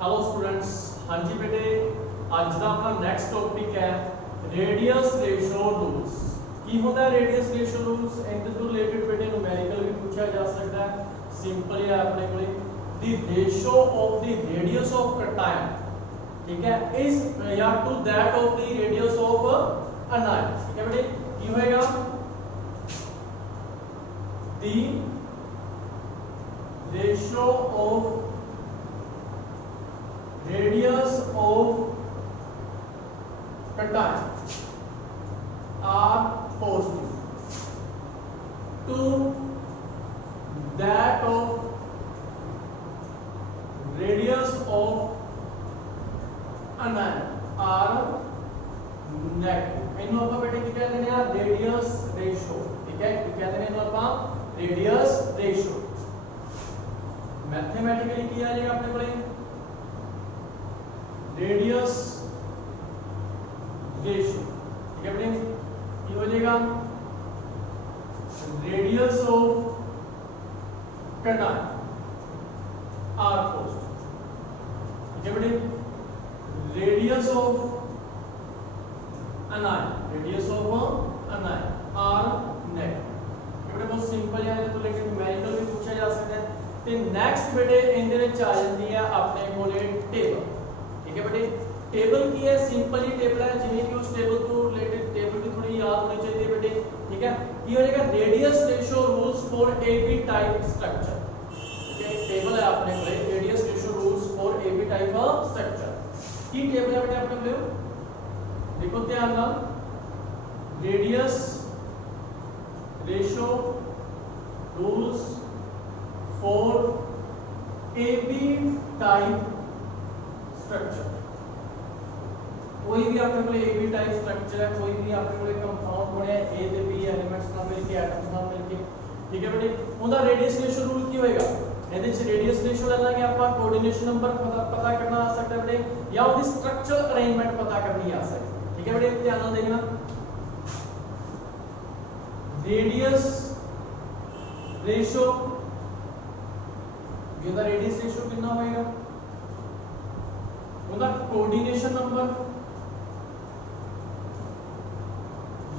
Hello students, हाँ जी बेटे, आज का अपना नेक्स्ट टॉपिक है रेडियस रेशो रूल्स। की होता है रेडियस रेशो रूल्स? इनके तो रिलेटेड बेटे न्यूमेरिकल भी पूछा जा सकता है। सिंपल है अपने को the ratio of the radius of cation, ठीक है, इज या to that of the radius of anion. ठीक है बेटे, की होएगा the ratio of radius of cation are positive to that of radius of anion are negative। इन्हों ਆਪਾਂ बेटे ਕੀ कहते हैं radius ratio, ठीक है, ਕੀ कहते हैं इन्हों ਆਪਾਂ radius ratio। मैथमेटिकली किया जाएगा अपने को रेडियस रेशो, ठीक है बेटे, ये हो जाएगा radius of cation R post, ठीक है बेटे, radius of anion, radius of anion R net. बेटे बहुत सिंपल है, तो लेकिन न्यूमेरिकल भी पूछा जा सकता है। ते नेक्स्ट बेटे इनदे विच आ जांदी है अपने कोले टेबल, ठीक है बेटे। टेबल की है, सिंपल ही टेबल है, जिन्हें कि उस टेबल को रिलेटेड टेबल भी थोड़ी याद होनी चाहिए बेटे, ठीक है। ये हो जाएगा radius ratio rules for AB type structure, ठीक है। टेबल है अपने को radius ratio rules for AB type structure की टेबल है बेटे अपने को, देखो ध्यान नाल, radius ratio rules for AB type structure. कोई भी अपने को ए बी टाइप स्ट्रक्चर है, कोई भी अपने को कंपाउंड होने ए ते बी एलिमेंट्स नाल मिलके एटम्स नाल मिलके, ठीक है बेटे। उनका रेडियस रेशो रूल की होएगा, ਇਹਦੇ ਚ रेडियस रेशो ले लांगे ਆਪਾਂ, कोऑर्डिनेशन नंबर पता करना आ सकता है बेटे, या उसकी स्ट्रक्चरल अरेंजमेंट पता करनी आ सकती है, ठीक है बेटे। ध्यान से देखना, रेडियस रेशो, ये दा रेडियस रेशो कितना होएगा, उनका कोऑर्डिनेशन नंबर,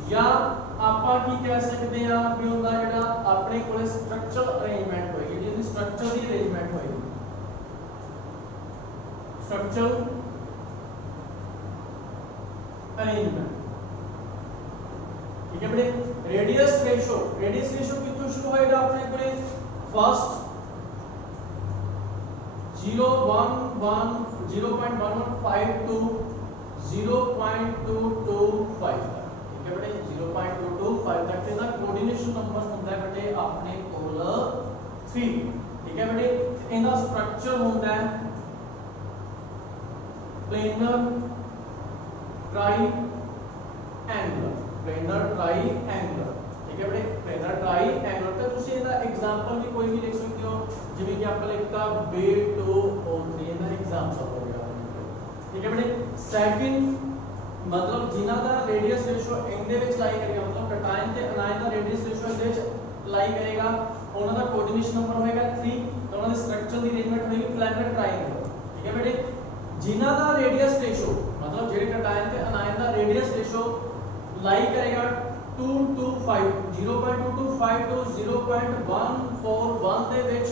या आपा की कह सकते हैं कि उनका जेड़ा अपने कोले स्ट्रक्चरल अरेंजमेंट होएगी, जिसकी स्ट्रक्चर दी अरेंजमेंट होएगी, स्ट्रक्चरल अरेंजमेंट, ठीक है बेटे। रेडियस रेशो कितों शुरू होएगा अपने कोले, फर्स्ट 0.1152 टू 0.225 तक, ठीक है बेटे, 0.225 तक का कोऑर्डिनेशन नंबर होता है बेटे अपने कोल 3, ठीक है बेटे। इनका स्ट्रक्चर होता है प्लेनर ट्राईएंगुलर, ठीक है बेटे, प्लेनर ट्राईएंगुलर। तो ਤੁਸੀਂ ਇਹਦਾ एग्जांपल भी कोई भी लिख सकते हो, ਜਿਵੇਂ कि ਆਪਾਂ ਲਿਖਤਾ B2O3, ਇਹਦਾ एग्जांपल हो गया, ठीक है बेटे। सेकंड मतलब जिन्हां दा रेडियस रेशो ਇਹਦੇ ਵਿੱਚ लाई करेगा, मतलब कटायन ते अनायन दा रेडियस रेशो ਇਹਦੇ ਵਿੱਚ लाई करेगा, ਉਹਨਾਂ ਦਾ कोऑर्डिनेशन नंबर होएगा 3, तो ਉਹਨਾਂ ਦੇ स्ट्रक्चर ਦੀ अरेंजमेंट होएगी प्लेनर ट्रायंगल, ठीक है बेटे। जिन्हां दा रेडियस रेशो मतलब ਜਿਹੜੇ कटायन ते अनायन दा रेडियस रेशो लाई करेगा 0.225 टू 0.141 ਦੇ ਵਿੱਚ,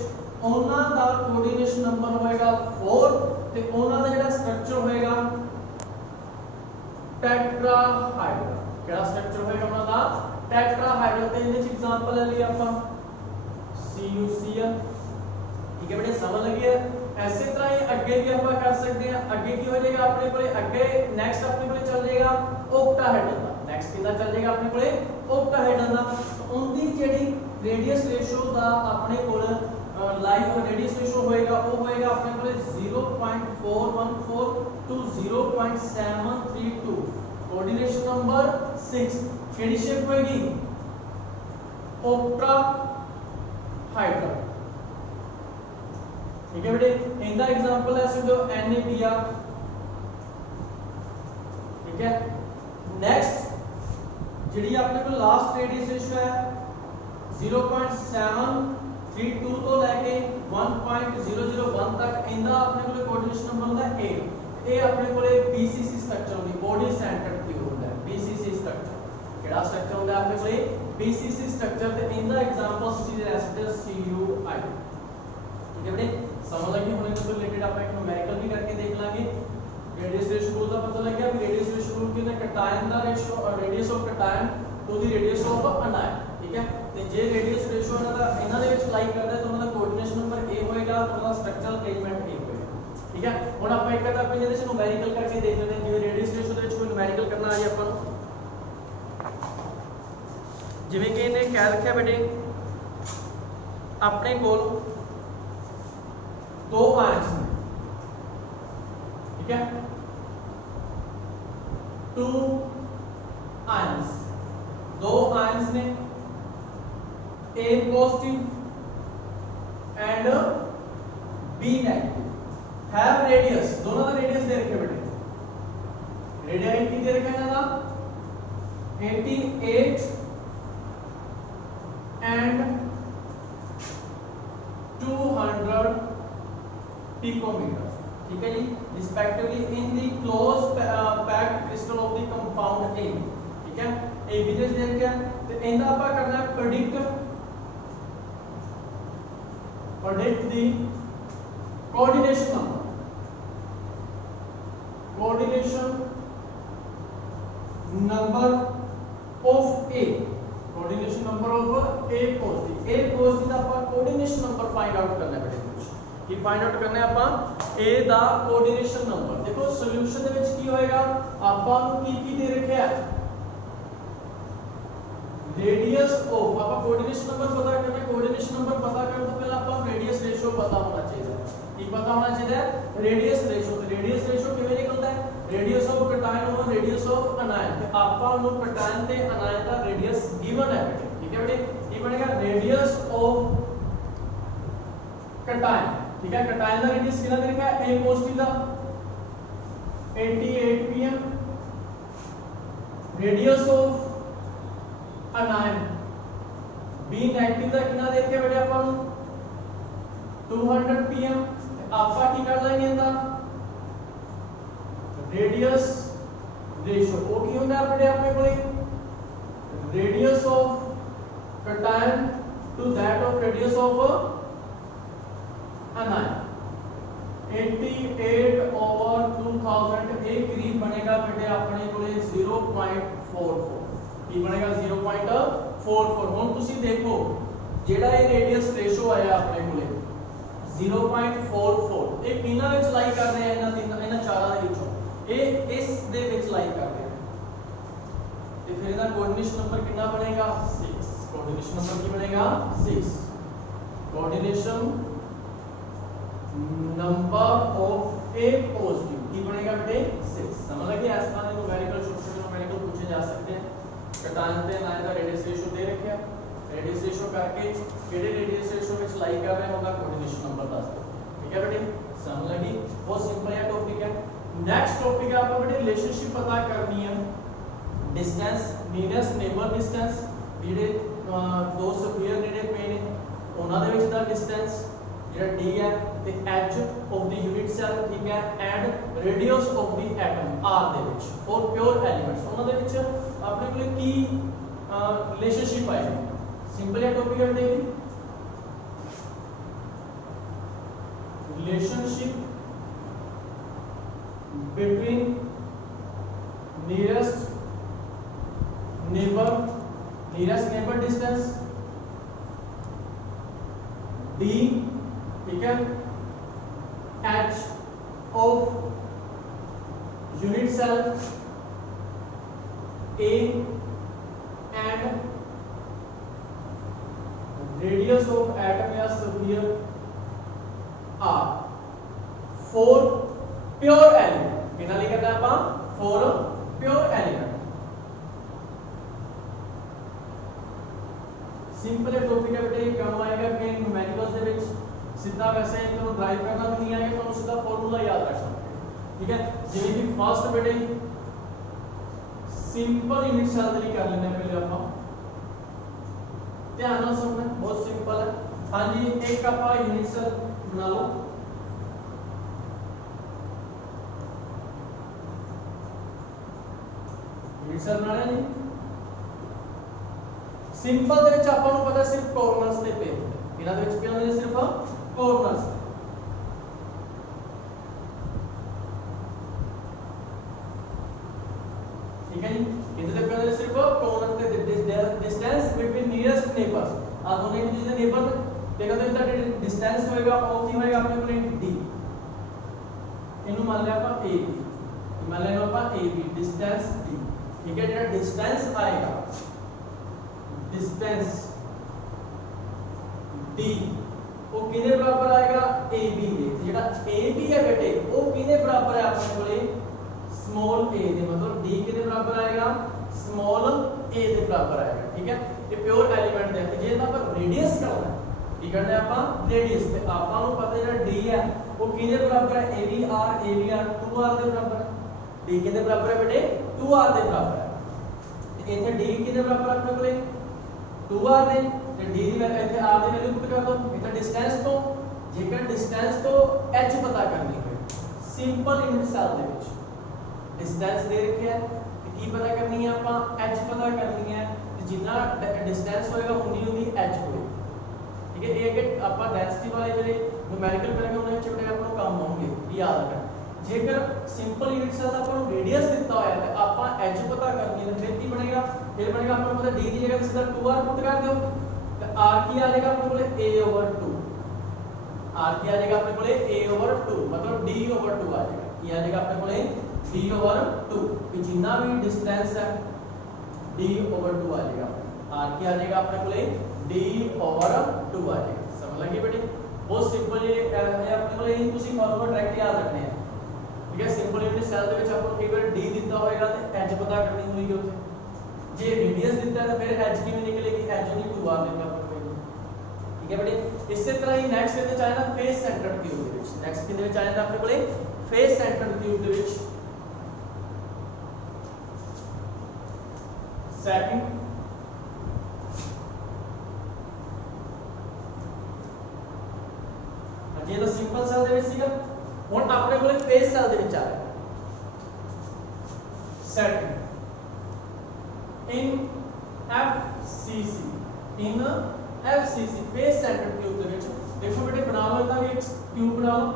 ਉਹਨਾਂ ਦਾ ਕੋਆਰਡੀनेशन ਨੰਬਰ ਹੋਏਗਾ 4, ਤੇ ਉਹਨਾਂ ਦਾ ਜਿਹੜਾ ਸਟਰਕਚਰ ਹੋਏਗਾ ਟੈਟਰਾਹਾਈਡਰਲ। ਕਿਹੜਾ ਸਟਰਕਚਰ ਹੋਏਗਾ ਉਹਨਾਂ ਦਾ? ਟੈਟਰਾਹਾਈਡਰਲ। ਤੇ ਇਹਦੇ ਚ एग्जांपल ਲੈ ਲਈ ਆਪਾਂ CuCl, ठीक है बेटे, समझ लगी है। ऐसे तरह ही आगे भी ਆਪਾਂ कर सकते हैं। आगे की हो जाएगा अपने को, आगे नेक्स्ट अपने को चल जाएगा ऑक्टाहेड्रल ਦਾ, नेक्स्ट कितना चल जाएगा अपने को ऑक्टाहेड्रल ਦਾ। उनकी ਜਿਹੜੀ रेडियस रेशो ਦਾ अपने को लाइक रेडियस रेशो होएगा, वो होएगा अपने को 0.414 टू 0.732, कोऑर्डिनेशन नंबर 6। केड़ी शेप होएगी? ऑक्टाहाइड्रल, ठीक है बेटे। इनका एग्जांपल है समझो NaBr, ठीक है। नेक्स्ट जी अपने को लास्ट रेडियस रेशो है 0.7 32 तो लेके 1.001 तक इंदा अपने कोले कोऑर्डिनेशन नंबर होता है 8 ये अपने कोले BCC स्ट्रक्चर होंदी बॉडी सेंटर्ड ट्यूब होता है BCC स्ट्रक्चर केड़ा स्ट्रक्चर होता है अपने कोले BCC स्ट्रक्चर ते इंदा एग्जांपल्स सी रेसिस्टर CUI ठीक है बेटे समझ लगी होने से रिलेटेड आप एक न्यूमेरिकल भी करके देख लांगे रेडियस रेशियो रूल का पता लग गया कि रेडियस रेशियो रूल किने कटायन दा रेशियो और radius of cation to the radius of anion ठीक है ਤੇ ਜੇ ਰੇਡੀਅਸ ਰੇਸ਼ੋ ਇਹਨਾਂ ਦੇ ਵਿੱਚ ਲਾਈਕ ਕਰਦਾ ਤਾਂ ਉਹਨਾਂ ਦਾ ਕੋਆਰਡੀਨੇਸ਼ਨ ਨੰਬਰ A ਹੋਏਗਾ ਉਹਨਾਂ ਦਾ ਸਟਰਕਚਰਲ ਅਰੇਂਜਮੈਂਟ A ਹੋਏਗਾ ਠੀਕ ਹੈ ਹੁਣ ਆਪਾਂ ਇੱਕ ਤਾਂ ਆਪਾਂ ਜਿਹਦੇ ਵਿੱਚ ਨੂਮੈਰੀਕਲ ਕਰਕੇ ਦੇਖ ਲੈਂਦੇ ਹਾਂ ਜਿਵੇਂ ਰੇਡੀਅਸ ਰੇਸ਼ੋ ਦੇ ਵਿੱਚ ਕੋਈ ਨੂਮੈਰੀਕਲ ਕਰਨਾ ਆ ਜੇ ਆਪਾਂ ਨੂੰ ਜਿਵੇਂ ਕਿ ਇਹਨੇ ਕਹਿ ਰੱਖਿਆ ਬੇਟੇ ਆਪਣੇ ਕੋਲ ਦੋ ਆਇਨਸ ਨੇ ठीक है 2 आयंस दो आयंस ने A positive and B negative have radius दोनों का रेडियस दे रखे बेटे रेडियस कितनी दे रखा है ना 88 एंड 200 पिकोमीटर ठीक है जी respectively in the close packed crystal of the compound A ठीक है ए भी दे रखा है तो इंदा ਆਪਾਂ करना है predict the coordination number of A coordination number of A positive ਦਾ ਆਪਾਂ coordination number find out करना है बेटे कि फाइंड आउट करना है ਆਪਾਂ A ਦਾ कोऑर्डिनेशन नंबर देखो सॉल्यूशन ਦੇ ਵਿੱਚ ਕੀ ਹੋਏਗਾ ਆਪਾਂ ਨੂੰ ਕੀ ਦੇ ਰੱਖਿਆ ਹੈ रेडियस ऑफ आपका कोऑर्डिनेशन नंबर पता करना है कोऑर्डिनेशन नंबर पता करने से पहले आपको रेडियस रेशियो पता होना चाहिए ये पता होना चाहिए रेडियस रेशियो किਵੇਂ निकलता है radius of cation over radius of अनायन तो आपका नो कटायन ते अनायन का रेडियस गिवन है बेटे ठीक है बेटे ये बनेगा रेडियस ऑफ कटायन ठीक है कटायन का रेडियस कितना दे रखा है A पॉजिटिव का 88 pm radius of अनायन B negative का कितना दे रखा है बेटे अपन 200 pm आपका की कर लेंगे इंदा रेडियस रेशियो वो की होता है बेटे अपने कोले radius of cation to that of radius of anion 88 over 2000 एक करीब बनेगा बेटे अपने कोले 0.44 की बनेगा 0.44 ਹੁਣ ਤੁਸੀਂ ਦੇਖੋ ਜਿਹੜਾ ਇਹ ਰੇਡੀਅਸ ਰੇਸ਼ੋ ਆਇਆ ਆਪਣੇ ਕੋਲੇ 0.44 ਇਹ ਕਿਹਨਾਂ ਵਿੱਚ ਲਾਈ ਕਰ ਰਹੇ ਆ ਇਹਨਾਂ ਚਾਰਾਂ ਦੇ ਵਿੱਚੋਂ ਇਹ ਇਸ ਦੇ ਵਿੱਚ ਲਾਈ ਕਰ ਰਹੇ ਆ ਤੇ ਫਿਰ ਇਹਦਾ ਕੋਆਰਡੀਨੇਸ਼ਨ ਨੰਬਰ ਕਿੰਨਾ ਬਣੇਗਾ 6 कोऑर्डिनेशन नंबर की बनेगा 6 coordination number of A positive की बनेगा बेटे 6 समझ लगे इस तरह के न्यूमेरिकल छोटे न्यूमेरिकल पूछे जा सकते हैं कटायन पे अनायन का रेडियस रेशियो दे रखे हैं रेडियस रेशियो करके केड़े रेडियस रेशियो में लाई कर रहे हैं उनका कोऑर्डिनेशन नंबर दस दो ठीक है बेटे समझ लगी बहुत सिंपल है टॉपिक है नेक्स्ट टॉपिक है आपको बेटे रिलेशनशिप पता करनी है डिस्टेंस नियरेस्ट नेबर डिस्टेंस ਜਿਹੜੇ ਦੋ ਸਫੀਅਰ ਜਿਹੜੇ ਪਏ ਨੇ ਉਹਨਾਂ ਦੇ ਵਿੱਚ ਦਾ ਡਿਸਟੈਂਸ ਜਿਹੜਾ d ਹੈ ਤੇ h of the unit cell ਠੀਕ ਹੈ and radius of the atom r ਦੇ ਵਿੱਚ ਫॉर ਪਿਓਰ ਐਲੀਮੈਂਟਸ ਉਹਨਾਂ ਦੇ ਵਿੱਚ ਆਪਣੇ ਕੋਲ ਕੀ ਰਿਲੇਸ਼ਨਸ਼ਿਪ ਆਏਗੀ ਸਿੰਪਲ ਹੈ ਟੌਪਿਕ ਹੈ ਬੇਟੇ relationship between nearest neighbor distance d ठीक है h of unit cell a and radius of atom या sphere r for pure element कितना लिखना है अपन for pure element simple topic है बेटे काम आएगा कि न्यूमेरिकल्स ਦੇ ਵਿੱਚ सीधा वैसे ही ਤੁਹਾਨੂੰ ड्राइव करना भी नहीं आएगा ਤੁਹਾਨੂੰ सीधा फार्मूला याद रख सकते हैं ठीक है ਜਿਵੇਂ कि फर्स्ट बेटे सिंपल यूनिट सेल ਦੇ ਲਈ कर लेने पहले ਆਪਾਂ ध्यान ਨਾਲ सुनना बहुत सिंपल है हाँ जी एक आपा यूनिट सेल बना लो। यूनिट सेल बना लिया जी। सिंपल ਦੇ ਵਿੱਚ ਆਪਾਂ ਨੂੰ ਪਤਾ ਸਿਰਫ ਕੋਰਨਰਸ ਤੇ ਪੇ ਇਹਨਾਂ ਦੇ ਵਿੱਚ ਕੀ ਹੁੰਦੇ ਸਿਰਫ ਕੋਰਨਰਸ। ठीक है जी इधर पे होने सिर्फ कॉर्नर पे डिस्टेंस बिटवीन नियरेस्ट नेबर्स आ दोनों एक दूसरे नेबर देखो तो इनका डिस्टेंस होएगा ओ की होएगा अपने को डी इनु मान लिया अपन ए बी मान लिया अपन ए बी डिस्टेंस डी। ठीक है जेड़ा डिस्टेंस आएगा डिस्टेंस डी वो किने बराबर आएगा ए बी के जेड़ा ए बी है बेटे वो किने बराबर है अपने कोले स्मॉल a दे मतलब d किने बराबर आएगा स्मॉल a दे बराबर आएगा। ठीक है ये प्योर एलिमेंट दे जे ना पर रेडियस करना है की करना है आपा रेडियस ते आपा नु पता जेड़ा d है वो किने बराबर है abr 2r दे बराबर है। d किने बराबर है बेटे 2r दे बराबर है ते इथे d किने बराबर अपने कोले 2r ने ते d दी वैल्यू इथे r दी वैल्यू पुट कर दो इथे डिस्टेंस तो जेकर डिस्टेंस तो h पता करनी है सिंपल यूनिट सेल दे विच डिस्टेंस दे रखी है की पता करनी है आपा h पता करनी है जितना डिस्टेंस होएगा उतनी उतनी h होएगी। ठीक है ये कि आपा डेंसिटी वाले ਜਿਹੜੇ न्यूमेरिकल करेंगे उन्हें चिपटे आपको काम होंगे याद रखना। जेकर सिंपल यूनिट सेल ਦਾ ਆਪਾਂ ਨੂੰ रेडियस ਦਿੱਤਾ होया है आपा h पता करनी है फिर की बनेगा फिर बनेगा आपको पता d की जगह सीधा 2r पुट कर दो तो r की आ जाएगा अपने कोले a/2 r की आ जाएगा अपने कोले a/2 मतलब d/2 आ जाएगा की आ जाएगा अपने कोले d/2 कि जितना भी डिस्टेंस है d/2 आ जाएगा r की आ जाएगा अपने कोले d/2 आ जाएगा। समझ लगी बेटे बहुत सिंपल ये अपने कोले ये ਤੁਸੀਂ ਫਾਰਮੂਲਾ डायरेक्ट याद रखने हैं। ठीक है सिंपल यूनिट सेल ਦੇ ਵਿੱਚ ਆਪਾਂ ਨੂੰ ਕਈ ਵਾਰ d ਦਿੱਤਾ ਹੋਏਗਾ ਤੇ h ਪਤਾ ਕਰਨੀ ਹੋਏਗੀ ਉੱਥੇ ਜੇ रेडियस ਦਿੱਤਾ है तो फिर h ਕਿਵੇਂ ਨਿਕਲੇਗੀ h ਨੂੰ 2r ਦਿੱਤਾ ਆਪਾਂ ਨੂੰ। ठीक है बेटे ਇਸੇ ਤਰ੍ਹਾਂ ਹੀ ਨੈਕਸਟ ਇਹਦੇ ਚ ਆ ਜਾਂਦਾ ਫੇਸ ਸੈਂਟਰਡ ਕਿਊਬ ਦੇ ਵਿੱਚ ਨੈਕਸਟ ਕਿਹਦੇ ਵਿੱਚ ਆ ਜਾਂਦਾ ਆਪਣੇ ਕੋਲੇ ਫੇਸ ਸੈਂਟਰਡ ਕਿਊਬ ਦੇ ਵਿੱਚ सेकंड ये तो सिंपल सेल दे विच सीगा हुन अपने कोले फेस सेल दे विच आ रहा second in FCC face centred cube दे विच देखो बेटे बना लो इतना भी एक क्यूब बना लो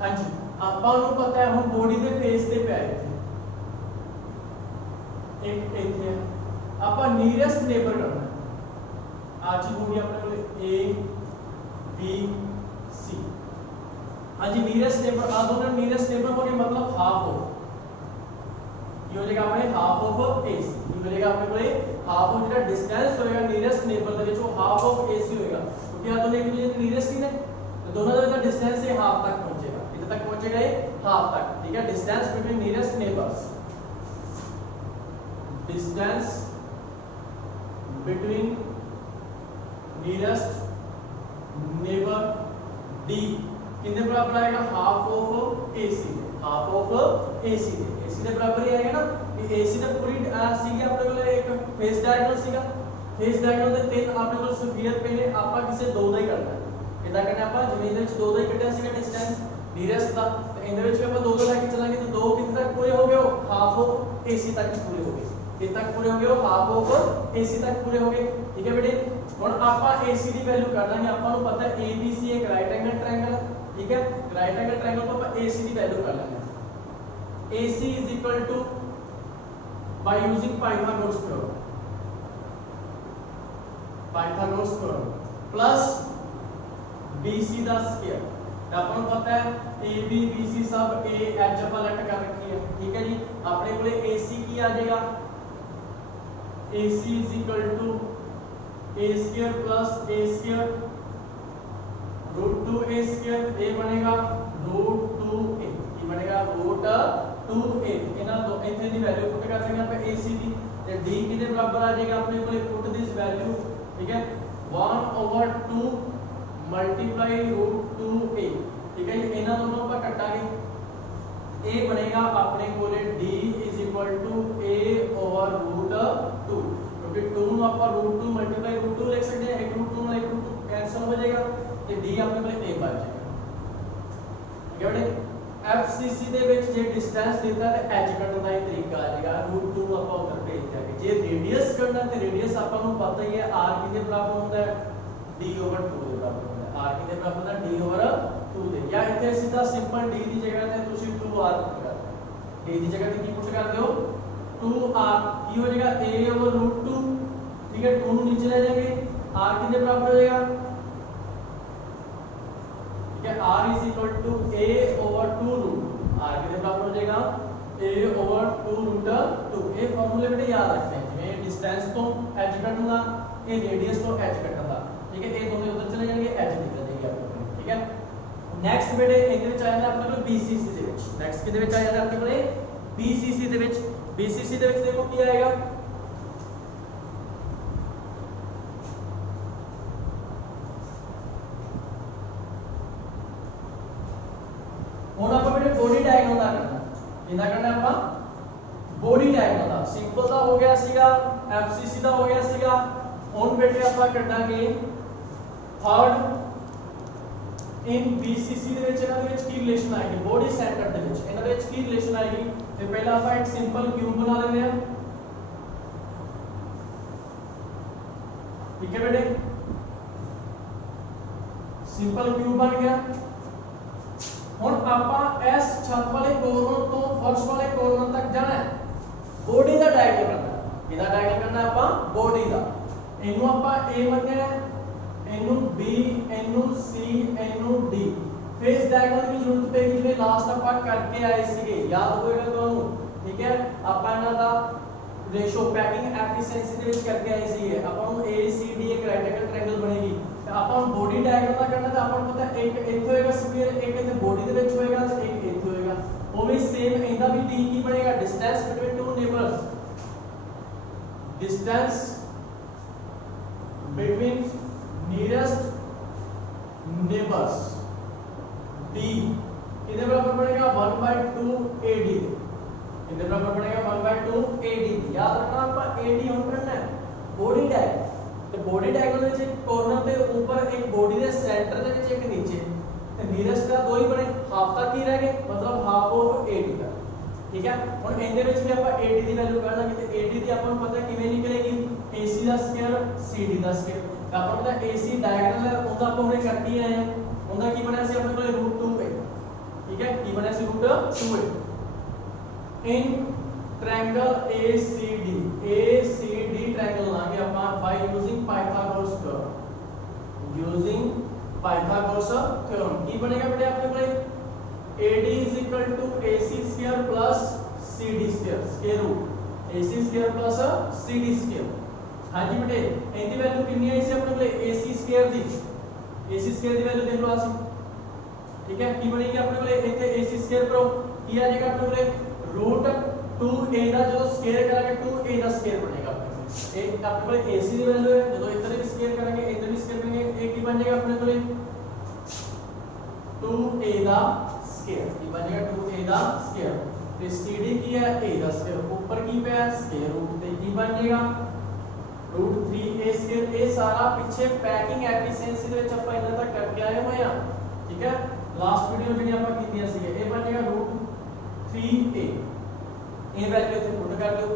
हाँ जी ਆਪਾਂ ਨੂੰ ਪਤਾ ਹੈ ਹੁਣ ਬੋਡੀ ਦੇ ਫੇਸ ਤੇ ਪੈ ਇੱਕ ਇੱਥੇ ਆਪਾਂ ਨੀਅਰੈਸਟ ਨੇਬਰ ਕਰਨਾ ਆ ਜੀ ਹੋ ਗਈ ਆਪਣੇ ਕੋਲ A B C हाँ जी नीयरेस्ट नेबर आ दोनों नीयरेस्ट नेबर हो गए मतलब हाफ ऑफ ये हो जाएगा अपने हाफ ऑफ AC ये मिलेगा अपने को हाफ ऑफ जेटा डिस्टेंस होएगा नीयरेस्ट नेबर ਦੇ ਵਿੱਚ ਉਹ हाफ ऑफ AC होएगा क्योंकि आ दोनों एक दूसरे के नीयरेस्ट ही ने तो दोनों का डिस्टेंस से हाफ तक पहुंचेगा इधर तक पहुंचेगा ये हाफ तक। ठीक है distance between nearest neighbours distance between nearest neighbour D कितने बराबर आएगा half of AC half of AC दे बराबर ही आएगा ना कि AC ਦਾ ਪੂਰੀ ਸੀਗਾ ਆਪਣੇ ਕੋਲ ਇੱਕ ਫੇਸ ਡਾਇਗੋਨਲ ਸੀਗਾ ਫੇਸ ਡਾਇਗੋਨਲ ਦੇ ਤਿੰਨ ਆਪਣੇ ਕੋਲ ਸਫੀਅਰ ਪਏ ਨੇ ਆਪਾਂ ਕਿਸੇ ਦੋ ਦਾ ਹੀ ਕਰਨਾ ਕਿਦਾਂ ਕਰਨਾ ਆਪਾਂ ਜ਼ਮੀਨ ਦੇ ਵਿੱਚ ਦੋ ਦਾ ਹੀ ਕੱਢਿਆ ਸੀਗਾ ਡਿਸਟੈਂਸ ਨੀਅਰੈਸਟ ਦਾ ਤੇ ਇਹਦੇ ਵਿੱਚ ਵੀ ਆਪਾਂ ਦੋ ਦਾ ਲੈ ਕੇ ਚੱਲਾਂਗੇ ਤਾਂ ਦੋ ਕਿੰਨੇ ਤੱਕ ਪੂਰੇ ਹੋ ਗਏ ਹਾਫ ਆਫ AC ਤੱਕ ਪੂਰੇ ਹੋ ਗਏ कितने तक पूरे हो गए हाफ ऑफ AC तक पूरे हो गए। ठीक है बेटे हुन आपा AC दी वैल्यू कर लांगे आपा नु पता है ABC एक राइट एंगल ट्रायंगल ठीक है राइट एंगल ट्रायंगल तो आपा AC दी वैल्यू कर लांगे AC is equal to by using Pythagoras theorem plus BC दा स्क्वायर आपा नु पता है AB BC सब A एच आपा लेट कर रखी है। ठीक है जी अपने कोले AC की आ जाएगा AC is equal to a square plus a square root 2a square a बनेगा root 2a ये बनेगा root 2a इना दो इतने दी वैल्यू पुट कर देंगे पे AC दी ते D कितने बराबर आ जाएगा अपने को पुट दिस वैल्यू ठीक है 1/2 मल्टीप्लाई root 2a ठीक है इना दोनों पर कटांगे ए बनेगा अपने कोले d is equal to a over root 2 क्योंकि 2 ਨੂੰ ਆਪਾਂ रूट 2 मल्टीप्लाई रूट 2 लिख सकते हैं एक रूट 2 ਨਾਲ एक रूट 2 कैंसिल हो जाएगा ਤੇ d ਆਪਣੇ ਕੋਲੇ a बच जाएगा ठीक है बेटे FCC ਦੇ ਵਿੱਚ ਜੇ ਡਿਸਟੈਂਸ ਦਿੱਤਾ ਤੇ h ਕੱਢਣ ਦਾ ਹੀ ਤਰੀਕਾ ਆ ਜਾਏਗਾ रूट 2 ਨੂੰ ਆਪਾਂ ਉੱਧਰ ਭੇਜ ਦਿਆਂਗੇ ਜੇ ਰੇਡੀਅਸ ਕੱਢਣਾ ਤੇ ਰੇਡੀਅਸ ਆਪਾਂ ਨੂੰ ਪਤਾ ਹੀ ਹੈ r ਕਿਹਦੇ ਬਰਾਬਰ ਹੁੰਦਾ ਹੈ d ओवर 2 ਦੇ ਬਰਾਬਰ ਹੁੰਦਾ ਹੈ r ਕਿਹਦੇ ਬਰਾਬਰ ਹੁੰਦਾ d ओवर 2 ਦੇ ਜਾਂ ਇੱਥੇ ਸਿੱਧਾ ਸਿੰਪਲ d ਦੀ ਜਗ੍ਹਾ ਤੇ ਤੁਸੀਂ 2r ਪੁੱਟ ਕਰ d ਦੀ ਜਗ੍ਹਾ ਤੇ ਕੀ ਪੁੱਟ ਕਰਦੇ ਹੋ 2r ਕੀ ਹੋ ਜਾਏਗਾ a ओवर रूट 2 ठीक है 2 ਨੂੰ नीचे ले जाएंगे r कितने बराबर हो जाएगा ठीक है r is equal to a over 2 root r कितने बराबर हो जाएगा a ओवर 2 रूट 2 ये फार्मूले बेटे याद रखते हैं जिवें डिस्टेंस तो h कटूंगा ये रेडियस तो h कटूंगा ठीक है ये दोनों उधर चले जाएंगे h निकल जाएगी आपको ठीक है नेक्स्ट बेटे ਇਹਦੇ ਵਿੱਚ ਆ ਜਾਂਦਾ ਆਪਣੇ ਕੋਲ BCC ਦੇ ਵਿੱਚ नेक्स्ट ਕਿਹਦੇ ਵਿੱਚ ਆ ਜਾਂਦਾ ਆਪਣੇ ਕੋਲੇ BCC ਦੇ ਵਿੱਚ BCC ਦੇ ਵਿੱਚ ਦੇਖੋ ਕੀ ਆਏਗਾ ਹੁਣ ਆਪਾਂ ਬੇਟੇ ਬੋਡੀ ਡਾਇਗਨਲ ਦਾ ਕਰਨਾ ਕਿਹਦਾ ਕਰਨਾ ਆਪਾਂ ਬੋਡੀ ਡਾਇਗਨਲ ਦਾ ਸਿੰਪਲ ਦਾ ਹੋ ਗਿਆ ਸੀਗਾ FCC ਦਾ ਹੋ ਗਿਆ ਸੀਗਾ ਹੁਣ ਬੇਟੇ ਆਪਾਂ ਕੱਢਾਂਗੇ ਥਰਡ ਇਨ BCC ਦੇ ਵਿੱਚ ਇਹਨਾਂ ਦੇ ਵਿੱਚ ਕੀ ਰਿਲੇਸ਼ਨ ਆਏਗੀ ਬੋਡੀ ਸੈਂਟਰ ਦੇ ਵਿੱਚ ਇਹਨਾਂ ਦੇ ਵਿੱਚ ਕੀ ਰਿਲੇਸ਼ਨ ਆਏਗੀ ਤੇ ਪਹਿਲਾਂ ਆਪਾਂ ਇੱਕ ਸਿੰਪਲ ਕਿਊਬ ਬਣਾ ਲੈਂਦੇ ਹਾਂ ठीक है बेटे सिंपल क्यूब बन गया हुन आपां इस छत वाले कॉर्नर तो फर्श वाले कॉर्नर तक जाना है बॉडी दा डायग्राम करना किदा डायग्राम करना आपां बॉडी दा इनु आपां ए मन्निया इनु बी इनु सी इनु डी फेस डायग्राम की जरूरत पेगी जिवें लास्ट आपां करके आए सीगे याद होएगा तुहानू ठीक है आपां इना दा रेशो पैकिंग एफिशिएंसी ਦੇ ਵਿੱਚ ਕਰਕੇ ਆਏ ਸੀਗੇ ਆਪਾਂ ਨੂੰ ACD ਇੱਕ ਰਾਈਟ ਐਂਗਲ ਟ੍ਰਾਇੰਗਲ ਬਣੇਗੀ ਤੇ ਆਪਾਂ ਨੂੰ ਬੋਡੀ ਡਾਇਗਰਾਮ ਦਾ ਕਰਨਾ ਤਾਂ ਆਪਾਂ ਨੂੰ ਪਤਾ ਇੱਕ ਇੱਥੇ ਹੋਏਗਾ ਸਕੁਅਰ ਇੱਕ ਇੱਥੇ ਬੋਡੀ ਦੇ ਵਿੱਚ ਹੋਏਗਾ ਤੇ ਇੱਕ ਇੱਥੇ ਹੋਏਗਾ ਉਹ ਵੀ ਸੇਮ ਇਹਦਾ ਵੀ D ਕੀ ਬਣੇਗਾ distance between two neighbours distance between nearest neighbours D कितने बराबर बनेगा 1/2 AD कितने बराबर बनेगा 1/2 AD याद रखना आपका AD ऑन करना है बॉडी डायग्राम तो बॉडी डायग्राम ਵਿੱਚ ਇੱਕ ਕੋਰਨਰ ਤੇ ਉੱਪਰ ਇੱਕ ਬੋਡੀ ਦੇ ਸੈਂਟਰ ਦੇ ਵਿੱਚ ਇੱਕ ਨੀਚੇ ਤੇ ਨੀਅਰੈਸਟ ਦਾ ਦੋ ਹੀ ਬਣੇ ਹਾਫ ਤੱਕ ਹੀ ਰਹਿ ਗਏ ਮਤਲਬ ਹਾਫ ਆਫ AD ਦਾ ਠੀਕ ਹੈ ਹੁਣ ਇਹਦੇ ਵਿੱਚ ਵੀ ਆਪਾਂ AD ਦੀ ਵੈਲਿਊ ਕੱਢਾਂਗੇ ਤੇ AD ਦੀ ਆਪਾਂ ਨੂੰ ਪਤਾ ਕਿਵੇਂ ਨਿਕਲੇਗੀ AC ਦਾ ਸਕੁਅਰ CD ਦਾ ਸਕੁਅਰ ਆਪਾਂ ਨੂੰ ਪਤਾ AC ਡਾਇਗੋਨਲ ਹੈ ਉਹਦਾ ਆਪਾਂ ਹੁਣੇ ਕਰਕੇ ਆਏ ਹਾਂ ਉਹਦਾ ਕੀ ਬਣਿਆ ਸੀ ਆਪਣੇ ਕੋਲ √2 ਹੈ ਠੀਕ ਹੈ ਕੀ ਬਣਿਆ ਸੀ √2 ਹੈ in triangle ACD triangle ਲਾਂਗੇ ਆਪਾਂ by using Pythagoras theorem ਕੀ ਬਣੇਗਾ ਬੇਟੇ ਆਪਣੇ ਕੋਲੇ AD is equal to AC square plus CD square square root AC square plus CD square ਹਾਂਜੀ ਬੇਟੇ ਇਹਦੀ ਵੈਲਿਊ ਕਿੰਨੀ ਆਈ ਸੀ ਆਪਣੇ ਕੋਲੇ AC square ਦੀ ਵੈਲਿਊ ਦੇਖ ਲਓ ਅਸੀਂ ਠੀਕ ਹੈ ਕੀ ਬਣੇਗੀ ਆਪਣੇ ਕੋਲੇ ਇੱਥੇ AC square ਕਰੋ ਕੀ ਆ ਜਾਏਗਾ ਆਪਣੇ ਕੋਲੇ √2a ਦਾ ਜਦੋਂ ਸਕੁਅਰ ਕਰਾਂਗੇ 2a ਦਾ ਸਕੁਅਰ ਬਣੇਗਾ ਇਹ ਆਪਣੇ ਕੋਲੇ AC ਦੀ ਵੈਲਿਊ ਹੈ ਜਦੋਂ ਇੱਧਰ ਵੀ ਸਕੁਅਰ ਕਰਾਂਗੇ ਇੱਧਰ ਵੀ ਸਕੁਅਰ ਕਰਾਂਗੇ ਇਹ ਕੀ ਬਣ ਜਾਏਗਾ ਆਪਣੇ ਕੋਲੇ 2a ਦਾ ਸਕੁਅਰ ਕੀ ਬਣ ਜਾਏਗਾ 2a ਦਾ ਸਕੁਅਰ ਤੇ CD ਕੀ ਹੈ a ਦਾ ਸਕੁਅਰ ਉੱਪਰ ਕੀ ਪਿਆ ਸਕੁਅਰ ਰੂਟ ਤੇ ਕੀ ਬਣ ਜਾਏਗਾ √3a ਸਕੁਅਰ ਇਹ ਸਾਰਾ ਪਿੱਛੇ ਪੈਕਿੰਗ ਐਫੀਸ਼ੀਐਂਸੀ ਦੇ ਵਿੱਚ ਆਪਾਂ ਇਹਨਾਂ ਤੱਕ ਕਰਕੇ ਆਏ ਹੋਏ ਆ ਠੀਕ ਹੈ ਲਾਸਟ ਵੀਡੀਓ ਜਿਹੜੀ ਆਪਾਂ ਕੀਤੀਆਂ ਸੀਗੇ ਇਹ ਬਣ ਜਾਏਗਾ √3a ये वैल्यू से पुट कर दो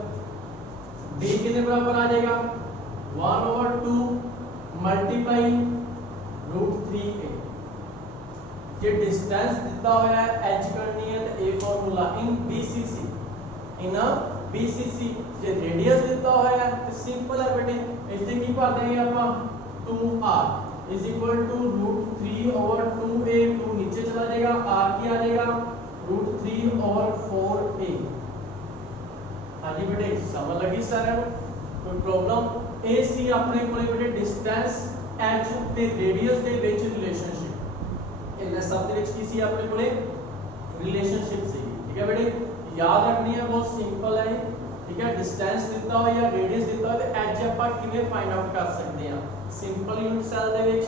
d कितने बराबर आ जाएगा 1/2 मल्टीप्लाई √3a ये डिस्टेंस दिता हुआ है h करनी है तो a formula in BCC J radius दिता हुआ है तो सिंपल है बेटे इससे की भर देंगे अपन 2r is equal to √3/2a 2 नीचे चला जाएगा r की आ जाएगा √3/4a हाँ जी बेटे समझ लगी सारे कोई प्रॉब्लम AC अपने कोले बेटे डिस्टेंस h ਤੇ रेडियस ਦੇ ਵਿੱਚ ਰਿਲੇਸ਼ਨਸ਼ਿਪ ਇਹਨਾਂ ਸਭ ਦੇ ਵਿੱਚ ਕੀ ਸੀ ਆਪਣੇ ਕੋਲੇ ਰਿਲੇਸ਼ਨਸ਼ਿਪ ਸੀ ਠੀਕ ਹੈ ਬੇਟੇ याद रखनी है बहुत सिंपल है ठीक है डिस्टेंस ਦਿੱਤਾ ਹੋਇਆ ਜਾਂ रेडियस ਦਿੱਤਾ ਹੋਇਆ ਤੇ h ਆਪਾਂ ਕਿਵੇਂ ਫਾਈंड आउट ਕਰ ਸਕਦੇ ਹਾਂ ਸਿੰਪਲ ਯੂਨਿਟ ਸੈਲ ਦੇ ਵਿੱਚ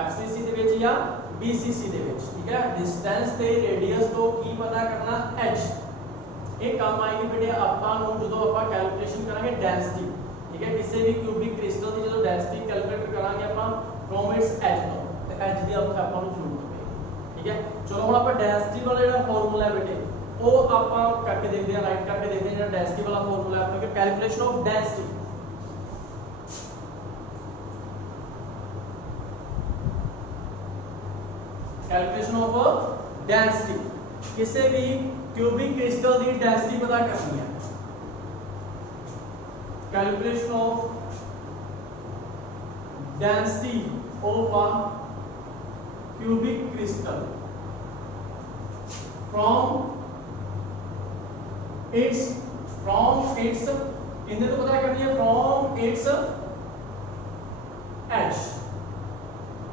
FCC ਦੇ ਵਿੱਚ ਜਾਂ BCC ਦੇ ਵਿੱਚ ਠੀਕ ਹੈ ਡਿਸਟੈਂਸ ਤੇ ਰੇਡੀਅਸ ਤੋਂ ਕੀ ਪਤਾ ਕਰਨਾ h ਇਹ ਕੰਮ ਆਏਗੀ ਬੇਟੇ ਆਪਾਂ ਨੂੰ ਜਦੋਂ ਆਪਾਂ ਕੈਲਕੂਲੇਸ਼ਨ ਕਰਾਂਗੇ ਡੈਂਸਿਟੀ ਠੀਕ ਹੈ ਕਿਸੇ ਵੀ ਕਿਊਬਿਕ ਕ੍ਰਿਸਟਲ ਦੀ ਜਦੋਂ ਡੈਂਸਿਟੀ ਕੈਲਕੂਲੇਟ ਕਰਾਂਗੇ ਆਪਾਂ ਫਰੋਮ ਇਟਸ h ਤੋਂ ਤੇ h ਦੀ ਆਪਾਂ ਨੂੰ ਜ਼ਰੂਰਤ ਪਏਗੀ ਠੀਕ ਹੈ ਚਲੋ ਹੁਣ ਆਪਾਂ ਡੈਂਸਿਟੀ ਵਾਲਾ ਜਿਹੜਾ ਫਾਰਮੂਲਾ ਹੈ ਬੇਟੇ ਉਹ ਆਪਾਂ ਕਰਕੇ ਦੇਖਦੇ ਹਾਂ ਰਾਈਟ ਕਰਕੇ ਦੇਖਦੇ ਹਾਂ ਜਿਹੜਾ ਡੈਂਸਿਟੀ ਵਾਲਾ ਫਾਰਮੂਲਾ ਹੈ ਆਪਣਾ calculation of density calculation of density किसी भी क्यूबिक क्रिस्टल की डेंसिटी पता करनी है calculation of density of a cubic crystal from its कितने तो पता करनी है from its H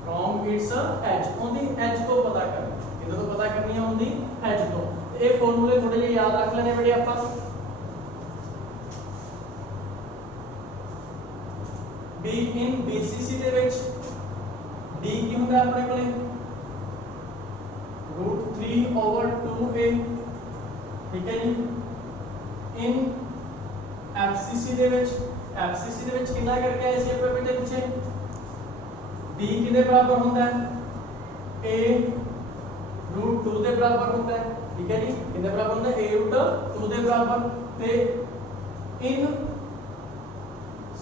from its H only H तो पता करनी किधर तो पता करनी है ओनली एच तो ये फॉर्मूले थोड़े जे याद रख लेने बेटे ਆਪਾਂ b in BCC ਦੇ ਵਿੱਚ d ਕੀ ਹੁੰਦਾ ਆਪਣੇ ਕੋਲੇ √3/2a ਠੀਕ ਹੈ ਜੀ in FCC ਦੇ ਵਿੱਚ ਕਿੰਨਾ ਕਰਕੇ ਆਏ ਸੀ ਆਪਾਂ ਬੇਟੇ ਪਿੱਛੇ b किने बराबर होता है a √2 के बराबर होता है ठीक है जी किने बराबर होता है a √2 के बराबर ते in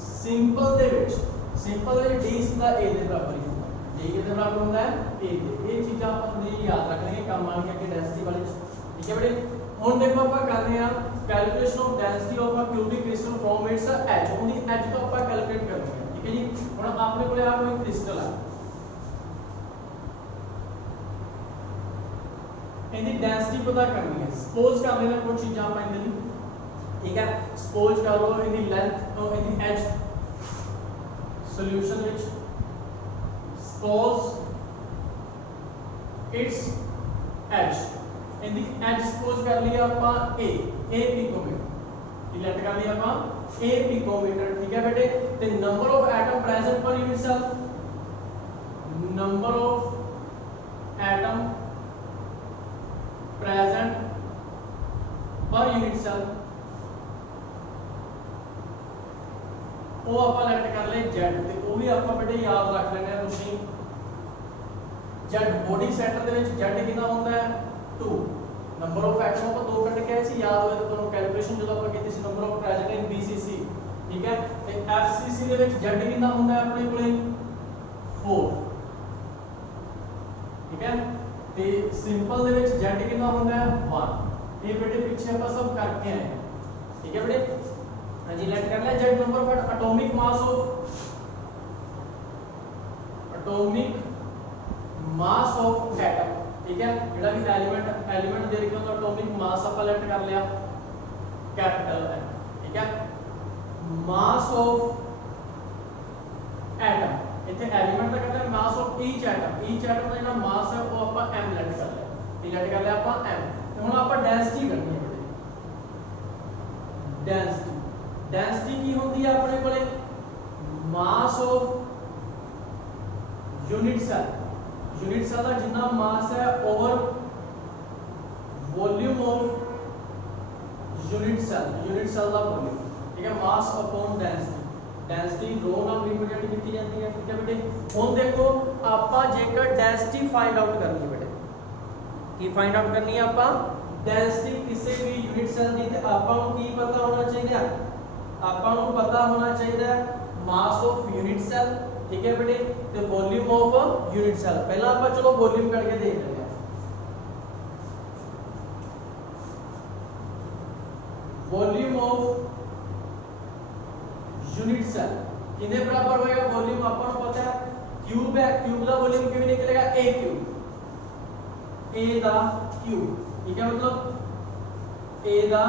simple they which d सीधा a के बराबर ही होता है d किने बराबर होता है a के ये चीजें अपन ने याद रखनी है काम आने के डेंसिटी वाले ठीक है बेटे हुन देखो अपन कर रहे हैं calculation of density of a cubic crystal from its h only h तो अपन कैलकुलेट करनी है ठीक है जी ਹੁਣ ਆਪਣੇ ਕੋਲੇ ਆ ਕੋਈ ਕ੍ਰਿਸਟਲ ਹੈ ਇਹਦੀ ਡੈਂਸਿਟੀ ਪਤਾ ਕਰਨੀ ਹੈ ਸਪੋਜ਼ ਕਰ ਲੈਣਾ ਕੁਝ ਚੀਜ਼ਾਂ ਆਪਾਂ ਇਹਦੇ ਲਈ ਠੀਕ ਹੈ ਸਪੋਜ਼ ਕਰ ਲਓ ਇਹਦੀ ਲੈਂਥ ਉਹ ਇਹਦੀ h ਸੋਲੂਸ਼ਨ ਵਿੱਚ ਸਪੋਜ਼ ਇਟਸ h ਇਹਦੀ h ਸਪੋਜ਼ ਕਰ ਲਈ ਆਪਾਂ a ਪਿਕੋਮੀਟਰ लेट कर लिया ਆਪਾਂ a पिकोमीटर ठीक है बेटे the number of atom present per unit cell number of atom present per unit cell ਉਹ ਆਪਾਂ ਲੈਟ ਕਰ ਲਏ z ਤੇ ਉਹ ਵੀ ਆਪਾਂ ਬੇਟੇ ਯਾਦ ਰੱਖ ਲੈਣੇ ਆ ਤੁਸੀਂ z ਬੋਡੀ ਸੈਂਟਰ ਦੇ ਵਿੱਚ z ਕਿੰਨਾ ਹੁੰਦਾ ਹੈ 2 नंबर ऑफ एटम ਆਪਾਂ ਦੋ ਕੱਢ ਕੇ ਆਏ ਸੀ ਯਾਦ ਹੋਵੇ ਤਾਂ ਤੁਹਾਨੂੰ ਕੈਲਕੂਲੇਸ਼ਨ ਜਦੋਂ ਆਪਾਂ ਕੀਤੀ ਸੀ number of present in BCC ਠੀਕ ਹੈ ਤੇ FCC ਦੇ ਵਿੱਚ Z ਕਿੰਨਾ ਹੁੰਦਾ ਹੈ ਆਪਣੇ ਕੋਲੇ 4 ਠੀਕ ਹੈ ਤੇ ਸਿੰਪਲ ਦੇ ਵਿੱਚ Z ਕਿੰਨਾ ਹੁੰਦਾ ਹੈ 1 ਇਹ ਬੇਟੇ ਪਿੱਛੇ ਆਪਾਂ ਸਭ ਕਰਕੇ ਆਏ ਠੀਕ ਹੈ ਬੇਟੇ ਹਾਂਜੀ ਲੈਟ ਕਰ ਲਿਆ Z number of atomic mass of atom ठीक है ਜਿਹੜਾ ਵੀ एलिमेंट ਦੇ ਰਿਹਾ ਉਹਦਾ एटॉमिक मास ਆਪਾਂ ਲੈਟ ਕਰ ਲਿਆ कैपिटल M ठीक है मास ऑफ एटम ਇੱਥੇ एलिमेंट ਦਾ ਕਹਿੰਦਾ मास ऑफ ईच एटम ਦਾ ਜਿਹੜਾ मास ਹੈ ਉਹ ਆਪਾਂ M ਲੈਟ ਕਰ ਲਿਆ ਇਹ ਲੈਟ ਕਰ ਲਿਆ ਆਪਾਂ M ਤੇ ਹੁਣ ਆਪਾਂ ਡੈਂਸਿਟੀ ਕਰਨੀ ਹੈ ਡੈਂਸਿਟੀ ਕੀ ਹੁੰਦੀ ਹੈ ਆਪਣੇ ਕੋਲੇ मास ऑफ यूनिट सेल का जितना मास है over volume of unit cell का वॉल्यूम ठीक है मास अपॉन डेंसिटी रो नाल रिप्रेजेंट की जाती है ठीक है बेटे हुन देखो आपा जेकर डेंसिटी फाइंड आउट करनी है बेटे की फाइंड आउट करनी है आपा डेंसिटी किसी भी यूनिट सेल दी ते आपा नु की पता होना चाहिए आपा नु पता होना चाहिए मास ऑफ यूनिट सेल ठीक है बेटे तो वॉल्यूम ऑफ यूनिट सेल पहला आप चलो वॉल्यूम करके देख लेते हैं वॉल्यूम ऑफ यूनिट सेल कितने बराबर होएगा वॉल्यूम आपको पता है क्यूब है क्यूब का वॉल्यूम कितने निकलेगा a दा क्यूब ठीक है मतलब a दा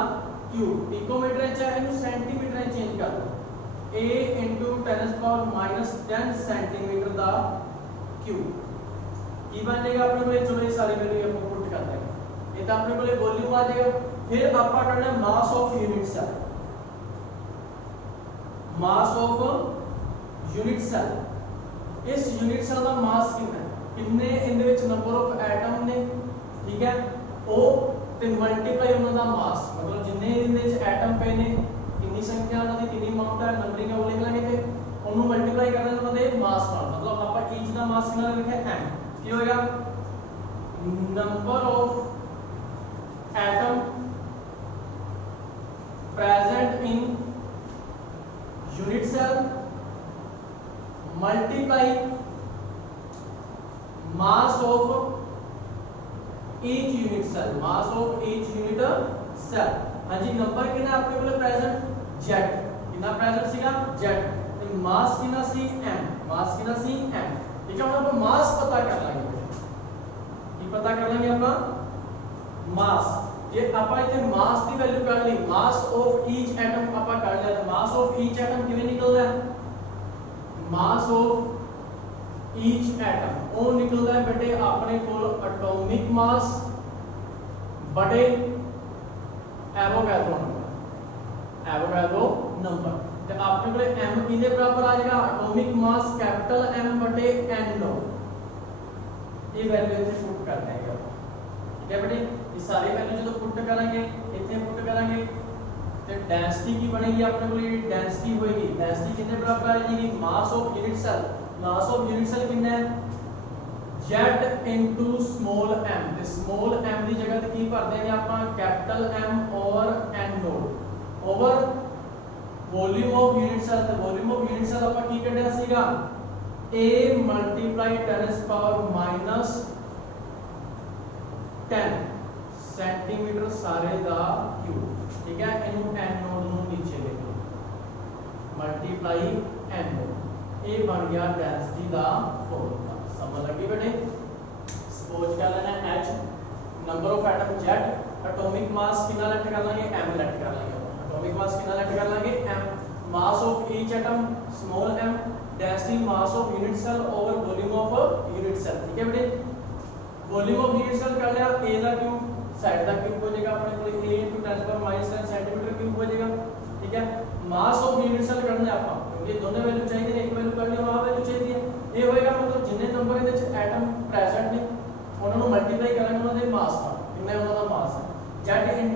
क्यूब पिकोमीटर है इनु सेंटीमीटर चेंज कर दो a into 10 power minus 10 centimetre दा क्यूब की बन जाएगा अपने को चलो ये सारी वैल्यू अपन पुट कर देंगे ये तो अपने को वॉल्यूम आ जाएगा फिर आपका करना है mass of unit cell mass of unit cell इस यूनिट सेल का मास कितना है किन्ने इनदे विच नंबर ऑफ एटम ने, ठीक है, ओ ते मल्टीप्लाई उन्हां दा मास, मतलब जिन्ने इनदे विच एटम पे ने कितनी संख्या उन्हां दी कितनी अमाउंट है नंबरिंग है वो लिख लांगे ते ओनू मल्टीप्लाई करना उन्हां दे मास नाल, मतलब आपा ईच दा मास कितना लिखिਆ m की होएगा number of atom present in unit cell multiply mass of each unit cell, mass of each unit cell। हाँ जी, नंबर कितना आपके बोले प्रेजेंट z, कितना प्रेजेंट सीगा z, ते मास कितना सी m, मास कितना सी m। ठीक है, हम मास पता कर लेंगे, ये पता कर लेंगे अपन मास, ये आपा इथे मास की वैल्यू कर ली, मास ऑफ ईच एटम आपा कर लिया, तो मास ऑफ ईच एटम किਵੇਂ निकलदा है, मास ऑफ ईच एटम वो निकलता है बेटे अपने को एटॉमिक मास बटे एवोगैड्रो नंबर, एवोगैड्रो नंबर, तो आपने को m किने बराबर आ जाएगा एटॉमिक मास कैपिटल M बटे n नो, ये वैल्यू इथे पुट कर देंगे, ठीक है बेटे। ये सारी वैल्यू जो पुट करेंगे इथे पुट करेंगे तो डेंसिटी की बनेगी, अपने को ये डेंसिटी होएगी, डेंसिटी किने बराबर आ जाएगी mass of unit cell, mass of unit cell कितना है z इनटू स्मॉल m, ते स्मॉल m की जगह ते की भर देंगे ਆਪਾਂ कैपिटल M और n naught over volume of unit cell, ते वॉल्यूम ऑफ यूनिट सेल ਆਪਾਂ ਕੀ ਕੱਢਿਆ ਸੀਗਾ a multiply 10 power minus 10 centimetre सारे दा क्यूब, ठीक है, इनू n नोट ਨੂੰ नीचे लिख लो मल्टीप्लाई n नोट, ये बन गया डेंसिटी दा फॉर्मूला, समझ लगी बेटे। सपोज कर लेना h number of atom z, atomic mass कितना लेट कर लेंगे m लेट कर लेंगे, एटॉमिक मास कितना लेट कर लेंगे m, mass of each atom small m, density mass of unit cell over volume of unit cell, ठीक है बेटे। वॉल्यूम ऑफ यूनिट सेल कर लिया, a दा क्यूब साइड दा क्यूब हो जाएगा अपने को a * 10⁻⁻10 सेंटीमीटर क्यूब हो जाएगा, ठीक है। मास ऑफ यूनिट सेल करना है आपका, ये दोनों वैल्यू चाहिए ने, एक वैल्यू कर ली वहां वैल्यू चाहिए, ये होएगा मतलब जिन्ने नंबर ਇਹਦੇ ਚ एटम प्रेजेंट ने ਉਹਨਾਂ ਨੂੰ ਮਲਟੀਪਲਾਈ ਕਰਾਂਗੇ ਉਹਨਾਂ ਦੇ ਮਾਸ ਨਾਲ, ਕਿੰਨਾ ਉਹਨਾਂ ਦਾ ਮਾਸ ਹੈ z m,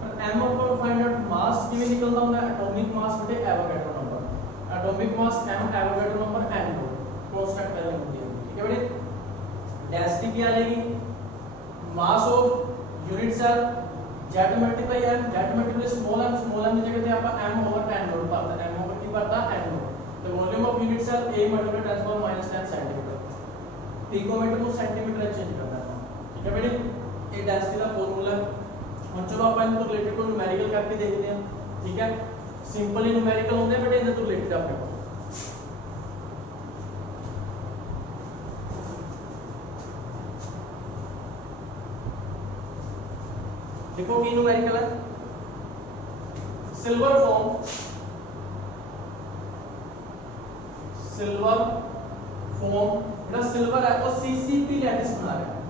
ਪਰ m ਆਪਾਂ ਫਾਈਂਡ ਆਊਟ ਮਾਸ ਕਿਵੇਂ ਨਿਕਲਦਾ ਹੁੰਦਾ ਐਟੋਮਿਕ ਮਾਸ ਬਟੇ Avogadro number, atomic mass m Avogadro number n constant value होती है, ठीक है बेटे। डेंसिटी क्या आ जाएगी mass of unit cell z multiply m, z multiply small m की जगह पे आप m ओवर n नोट पाता, m ओवर की पड़ता n नोट, तो volume of unit cell a multiply 10⁻⁻10 centimetre, picometre को सेंटीमीटर चेंज करना है, ठीक है बेटे। ये डेंसिटी का फार्मूला है। हम चलो अपन इनको रिलेटेड को न्यूमेरिकल करके देखते हैं, ठीक है। सिंपल ही न्यूमेरिकल होते हैं बेटे, इधर तो रिलेटेड अपने को देखो की न्यूमेरिकल है सिल्वर फॉर्म बेटा सिल्वर है और सीसीपी लैटिस बना रहा है,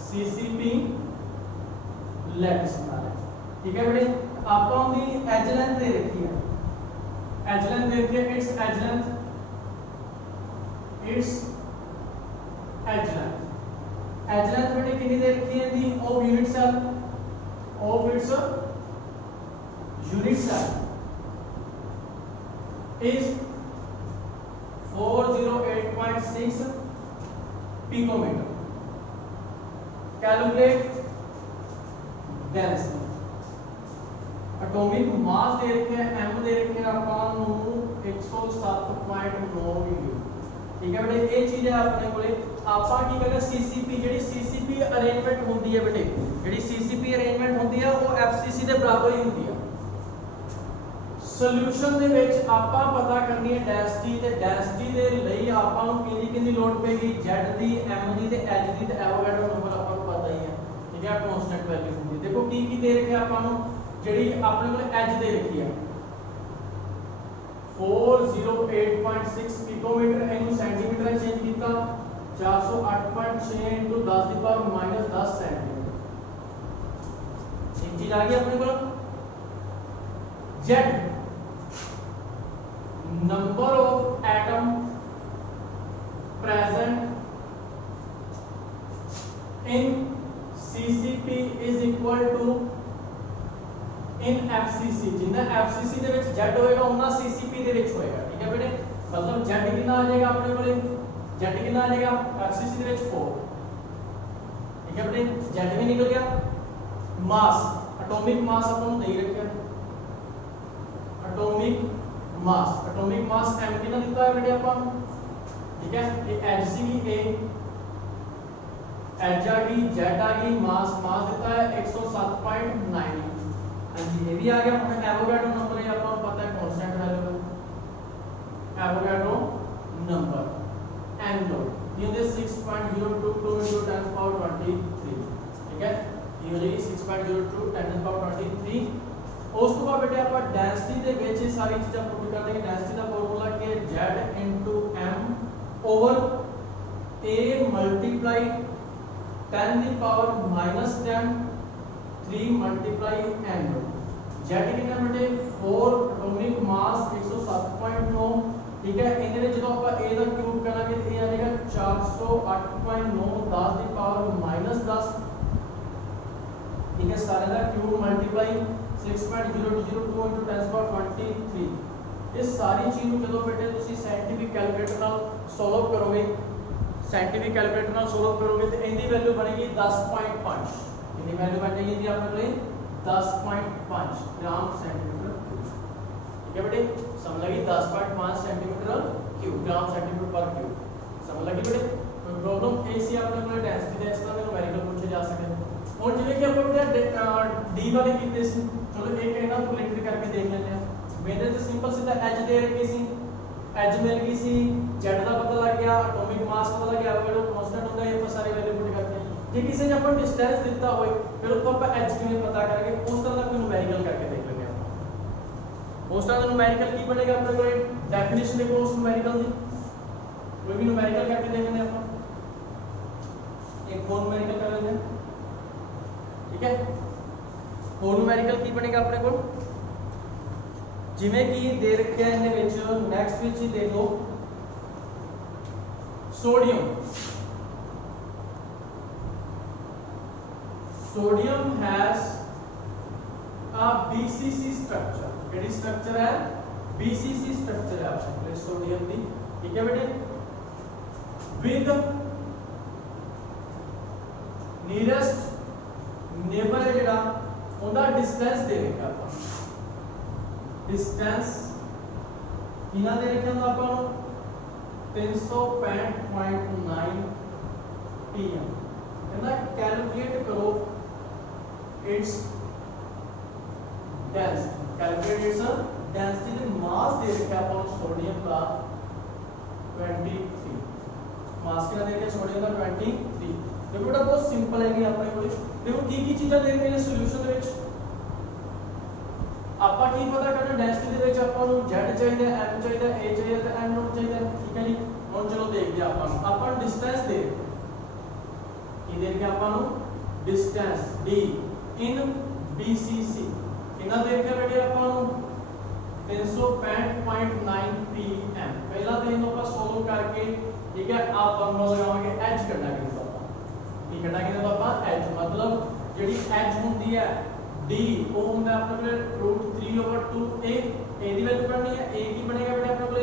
सीसीपी लैटिस बना रहा है, ठीक है बेटे। आपको दी एज लेंथ दे रखी है, एज लेंथ दे रखी है, it's edge length, it's edge length बेटे कितनी दे रखी है the of unit cell, of its unit cell is 408.6 picometer। Calculate density, atomic mass दे रखे हैं m दे रखे हैं अपन 107.9 न्यूटन, ठीक है बेटे। ये चीज है अपने कोले आपा की करना सीसीपी, जेडी सीसीपी अरेंजमेंट होती है बेटे, जेडी सीसीपी अरेंजमेंट होती है वो एफसीसी के बराबर ही होती है। सॉल्यूशन दे विच आपा पता करनी है डेंसिटी, ते डेंसिटी दे लई आपा नु कितनी लोड पेगी z दी m दी ते h दी, ते एवोगैड्रो नंबर आपा नु पता ही है, ठीक है, कांस्टेंट वैल्यू होती है। देखो की दे रखे आपा नु जेडी अपने कोले h दे रखी है 408.6 पिकोमीटर, इनू सेंटीमीटर चेंज कीता 408.6 * 10 की पावर -10 सेंटीमीटर, एक चीज आ गई अपने को। z number of atom present कितना आ जाएगा अपने को Z कितना आ जाएगा एक्सिस दे विच 4 ठीक है बेटे Z भी निकल गया मास एटॉमिक मास अपन नहीं रखा एटॉमिक मास m कितना दिता है बेटे अपन ठीक है ये H सी ए H आ गई Z आ गई मास देता है 107.9 हां जी ये भी आ गया हमें एवोगाड्रो नंबर है अपन पता है constant value Avogadro number m लो ये होते 6.022 into 10 power 23 ठीक है ये हो जाएगी 6.02 10 power 23 ਉਸ ਤੋਂ ਬਾਅਦ ਬੇਟੇ ਆਪਾਂ ਡੈਂਸਿਟੀ ਦੇ ਵਿੱਚ ਇਹ ਸਾਰੀ ਚੀਜ਼ਾਂ ਪੁੱਟ ਕਰ ਦੇਗੇ ਡੈਂਸਿਟੀ ਦਾ ਫਾਰਮੂਲਾ ਕੀ ਹੈ Z m over a multiply 10 the power minus 10 3 multiply m Z कितना बेटे 4 एटॉमिक मास 107.9 ठीक है ਇਹਦੇ ਵਿੱਚ ਜਦੋਂ ਆਪਾਂ a ਦਾ ਕਿਊਬ ਕਰਾਂਗੇ ਤੇ ਇਹ ਆ ਜਾਏਗਾ 408.9 10 ਦੀ ਪਾਵਰ -10 ठीक है सारे का क्यूब मल्टीप्लाई 6.002 into 10 power 23 इस सारी चीज ਨੂੰ ਜਦੋਂ ਬੇਟੇ ਤੁਸੀਂ ਸਾਇੰਟਿਫਿਕ ਕੈਲਕੂਲੇਟਰ ਨਾਲ ਸੋਲਵ ਕਰੋਗੇ ਸਾਇੰਟਿਫਿਕ ਕੈਲਕੂਲੇਟਰ ਨਾਲ ਸੋਲਵ ਕਰੋਗੇ ਤੇ ਇਹਦੀ ਵੈਲਿਊ ਬਣੇਗੀ 10.5 ਕਿੰਨੀ ਵੈਲਿਊ ਬਣ ਜਾਏਗੀ ਜੀ ਆਪਣੇ ਕੋਲੇ 10.5 ग्राम सेंटीमीटर ठीक है बेटे समझ लगी 10.5 सेंटीमीटर क्यूब ग्राम सेंटीमीटर पर क्यूब समझ लगी बेटे प्रॉब्लम ए सी अपने कोले डेंसिटी ਦਾ ਇਸ ਤਰ੍ਹਾਂ ਦੇ ਨੂਮੈਰੀਕਲ ਪੁੱਛੇ ਜਾ ਸਕਦੇ ਹੁਣ ਜਿਵੇਂ ਕਿ ਆਪਾਂ ਡੀ ਵਾਲੇ ਕੀਤੇ ਸੀ ਚਲੋ ਇੱਕ ਇਹਨਾਂ ਨੂੰ ਰਿਲੇਟਡ ਕਰਕੇ ਦੇਖ ਲੈਂਦੇ ਆ ਮੇਰੇ ਤੇ ਸਿੰਪਲ ਸਿੱਧਾ h ਦੇ ਰੱਖੀ ਸੀ h ਮਿਲ ਗਈ ਸੀ z ਦਾ ਪਤਾ ਲੱਗ ਗਿਆ ਐਟੋਮਿਕ ਮਾਸ ਪਤਾ ਲੱਗ ਗਿਆ ਅਗਰ ਉਹ ਕਾਂਸਟੈਂਟ ਹੁੰਦਾ ਹੈ ਆਪਾਂ ਸਾਰੇ ਵੈਲਿਊ ਪੁੱਟ ਕਰਦੇ ਜੇ ਕਿਸੇ ਨੇ ਆਪਾਂ ਡਿਸਟੈਂਸ ਦਿੱਤਾ ਹੋਵੇ ਫਿਰ ਉਹ ਆਪਾਂ h ਕਿਵੇਂ ਪਤਾ ਕਰਾਂਗੇ ਉਸ ਤਰ੍ਹਾਂ ਦਾ ਕੋਈ ਨੂਮੈਰੀਕਲ ਕਰਕੇ ਦੇਖ ਲੈਂਦੇ ਆ ਉਸ ਤਰ੍ਹਾਂ ਦਾ ਨੂਮੈਰੀਕਲ ਕੀ ਬਣੇਗਾ ਆਪਣੇ ਕੋਲ ਡੈਫੀਨੇਸ਼ਨ ਦੇਖੋ ਉਸ ਨੂਮੈਰੀਕਲ ਦੀ ਕੋਈ ਵੀ ਨੂਮੈਰੀਕਲ ਕਰਕੇ ਦੇਖ ਲੈਂਦੇ ਆਪਾਂ एक और न्यूमेरिकल कर लेते हैं ठीक है और न्यूमेरिकल की बनेगा अपने को जिवें कि दे रखे हैं इनके विच नेक्स्ट विच ही देख लो sodium has a BCC structure केडी स्ट्रक्चर है BCC स्ट्रक्चर है अपने सोडियम दी ठीक है बेटे विद ਨੀਅਰੈਸਟ ਨੇਬਰ ਹੈ ਜਿਹੜਾ ਉਹਦਾ ਡਿਸਟੈਂਸ ਦੇ ਰੱਖਿਆ ਆਪਾਂ ਡਿਸਟੈਂਸ ਕਿੰਨਾ ਦੇ ਰੱਖਿਆ ਹੁੰਦਾ ਆਪਾਂ ਨੂੰ 365.9 pm ਕਹਿੰਦਾ ਕੈਲਕੂਲੇਟ ਕਰੋ it's density calculate it's density ਦੇ ਮਾਸ ਦੇ ਰੱਖਿਆ ਆਪਾਂ ਨੂੰ ਸੋਡੀਅਮ ਦਾ 23 ਮਾਸ ਕਿੰਨਾ ਦੇ ਰੱਖਿਆ ਸੋਡੀਅਮ ਦਾ 23 देखो बेटा बहुत सिंपल है कि अपने को देखो की चीज़ां दे रहे हैं सॉल्यूशन ਦੇ ਵਿੱਚ ਆਪਾਂ ਕੀ ਪਤਾ ਕਰਨਾ ਡੈਂਸਿਟੀ ਦੇ ਵਿੱਚ ਆਪਾਂ ਨੂੰ z ਚਾਹੀਦਾ m ਚਾਹੀਦਾ a ਚਾਹੀਦਾ ਤੇ n ਨੋਟ ਚਾਹੀਦਾ ਠੀਕ ਹੈ ਜੀ ਹੁਣ ਚਲੋ ਦੇਖਦੇ ਆਪਾਂ ਨੂੰ ਡਿਸਟੈਂਸ ਦੇ ਕੀ ਦੇ ਕੇ ਆਪਾਂ ਨੂੰ ਡਿਸਟੈਂਸ d ਇਨ BCC ਕਿੰਨਾ ਦੇ ਕੇ ਬੇਟੇ ਆਪਾਂ ਨੂੰ 365.9 pm ਪਹਿਲਾਂ ਤੇ ਇਹਨੂੰ ਆਪਾਂ ਸੋਲਵ ਕਰਕੇ ਠੀਕ ਹੈ ਆ ਫਾਰਮੂਲਾ ਲਗਾਵਾਂਗੇ h ਕੱਢਾਂਗੇ ठीक है ना तो ਆਪਾਂ h मतलब ਜਿਹੜੀ h ਹੁੰਦੀ ਹੈ d ਉਹ ਹੁੰਦਾ ਆਪਣੇ ਕੋਲ √3/2a a ਦੀ ਵੈਲਿਊ ਕੱਢਣੀ ਹੈ a ਕੀ ਬਣੇਗਾ ਬੇਟਾ ਆਪਣੇ ਕੋਲ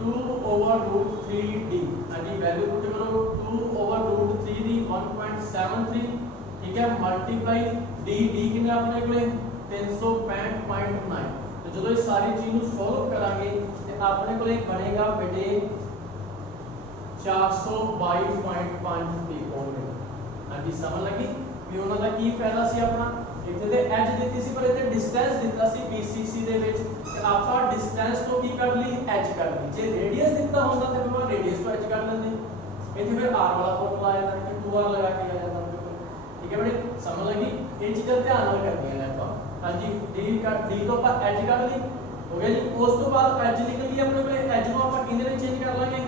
2/√3d ਹਾਂਜੀ ਵੈਲਿਊ ਪੁੱਟ ਕਰੋ 2/√3 ਦੀ 1.73 ठीक है ਮਲਟੀਪਲਾਈ d ਕਿੰਨਾ ਆਪਣੇ ਕੋਲ 365.9 ਤੇ ਜਦੋਂ ਇਹ ਸਾਰੀ ਚੀਜ਼ ਨੂੰ ਸੋਲਵ ਕਰਾਂਗੇ ਤੇ ਆਪਣੇ ਕੋਲ ਬਣੇਗਾ ਬੇਟੇ 422.5 ਪਿਕੋਨ ਹਾਂਜੀ ਸਮਝ ਲੱਗੀ ਵੀ ਉਹਨਾਂ ਦਾ ਕੀ ਫਾਇਦਾ ਸੀ ਆਪਣਾ ਇੱਥੇ ਤੇ h ਦਿੱਤੀ ਸੀ ਪਰ ਇੱਥੇ ਡਿਸਟੈਂਸ ਦਿੱਤਾ ਸੀ BCC ਦੇ ਵਿੱਚ ਤੇ ਆਪਾਂ ਡਿਸਟੈਂਸ ਤੋਂ ਕੀ ਕਰ ਲਈ h ਕਰ ਲਈ ਜੇ ਰੇਡੀਅਸ ਦਿੱਤਾ ਹੁੰਦਾ ਤਾਂ ਆਪਾਂ ਰੇਡੀਅਸ ਤੋਂ h ਕਰ ਲੈਂਦੇ ਇੱਥੇ ਫਿਰ r ਵਾਲਾ ਫਾਰਮੂਲਾ ਆਇਆ ਤਾਂ ਕਿ 2r ਲਗਾ ਕੇ ਆ ਜਾਂਦਾ ਠੀਕ ਹੈ ਬੜੇ ਸਮਝ ਲੱਗੀ ਇਹ ਚੀਜ਼ਾਂ ਧਿਆਨ ਨਾਲ ਕਰਨੀਆਂ ਨੇ ਆਪਾਂ ਹਾਂਜੀ d ਤੋਂ ਆਪਾਂ h ਕੱਢ ਲਈ ਹੋ ਗਿਆ ਜੀ ਉਸ ਤੋਂ ਬਾਅਦ h ਨਿਕਲ ਗਈ ਆਪਣੇ ਕੋਲੇ h ਨੂੰ ਆਪਾਂ ਕਿਹਦੇ ਵਿੱਚ ਚੇਂਜ ਕਰ ਲਾਂਗੇ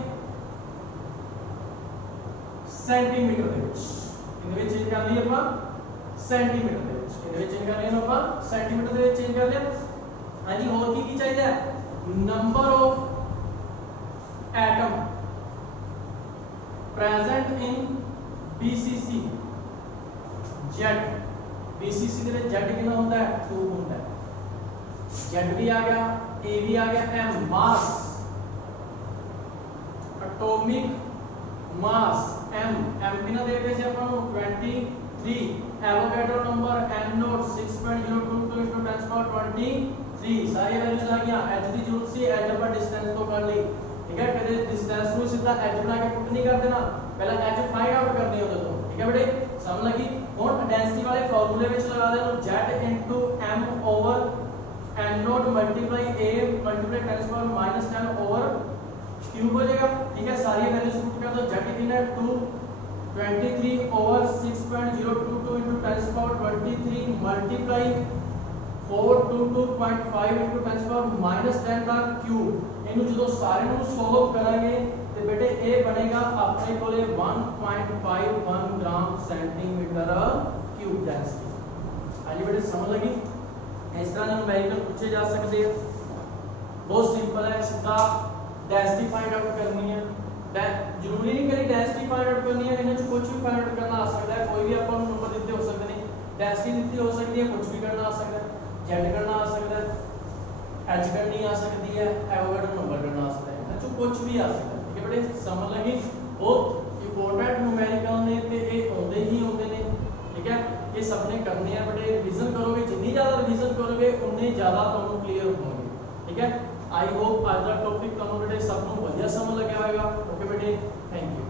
सेंटीमीटर ਦੇ ਵਿੱਚ ਇਹਦੇ ਵਿੱਚ ਚੇਂਜ ਕਰ ਲਈ ਆਪਾਂ ਸੈਂਟੀਮੀਟਰ ਦੇ ਵਿੱਚ ਇਹਦੇ ਵਿੱਚ ਚੇਂਜ ਕਰ ਲਿਆ ਆਪਾਂ ਸੈਂਟੀਮੀਟਰ ਦੇ ਵਿੱਚ ਚੇਂਜ ਕਰ ਲਿਆ ਹਾਂਜੀ ਹੋਰ ਕੀ ਚਾਹੀਦਾ ਹੈ number of atom present in BCC Z BCC ਦੇ ਵਿੱਚ Z ਕਿੰਨਾ ਹੁੰਦਾ ਹੈ 2 ਹੁੰਦਾ ਹੈ Z ਵੀ ਆ ਗਿਆ A ਵੀ ਆ ਗਿਆ M ਮਾਸ एटॉमिक मास m m कितना दे रखे थे अपन 23 एवोगैड्रो नंबर n नॉट 6.022 * 10^23 सारी वैल्यूज आ गया h की जरूरत सी h पर डिस्टेंस तो कर ली ठीक है कदे डिस्टेंस को सीधा h बना के पुट नहीं कर देना पहला h फाइंड आउट करनी होता तो ठीक है बेटे समझ लगी और डेंसिटी वाले फार्मूले में लगा देना z * m over n not multiply a multiply 10^-10 over cube हो जाएगा ठीक है सारी वैल्यूज पुट कर दो z कितना 223 ओवर 6.022 * 10^23 मल्टीप्लाई 422.5 * 10^-10 का क्यूब इनु जो सारे नु सॉल्व करेंगे ਤੇ बेटे ए बनेगा अपने कोले 1.51 ग्राम सेंटीमीटर क्यूब डेंसिटी आज बेटे समझ लगी इस तरह न्यूमेरिकल पूछे जा सकते हैं बहुत सिंपल है सीधा डेंसिटी फाइंड आउट करनी है जरूरी नहीं कि डेंसिटी फाइंड आउट करनी है इन्हें कुछ भी फाइंड आउट करना आ सकता है कोई भी अपन नंबर दिते हो सकते नहीं डेंसिटी दिती हो सकती है कुछ भी करना आ सकता है जेड करना आ सकता है एच करनी आ सकती है एवोगैड्रो नंबर करना आ सकता है जो कुछ भी आ सकता है ठीक है बेटे समझ लगी बहुत इंपॉर्टेंट न्यूमेरिकल ने ते ये होंदे ही होंदे ने ठीक है ये सबने करने हैं बेटे रिवीजन करोगे जितनी ज्यादा रिवीजन करोगे उतने ज्यादा ਤੁਹਾਨੂੰ क्लियर होंगे ठीक है आई होप आज का टॉपिक ਤੁਹਾਨੂੰ बेटे सब ਨੂੰ ਵਧੀਆ ਸਮਝ ਲੱਗਿਆ ਹੋਵੇਗਾ ओके बेटे थैंक यू